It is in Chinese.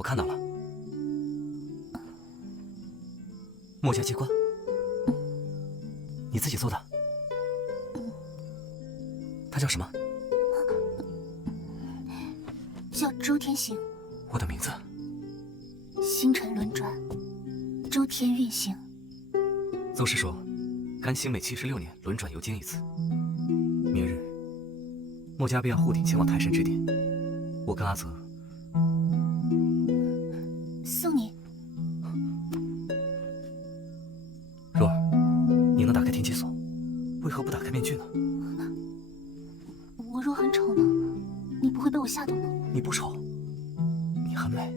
我看到了，墨家机关，你自己做的？它叫什么？叫周天行。我的名字。星辰轮转，周天运行。宗师说，甘星每76年轮转游经一次。明日，墨家便要护鼎前往泰山之巅。我跟阿泽送你。若儿，你能打开天机锁，为何不打开面具呢？我若很丑呢，你不会被我吓到吗？你不丑，你很美。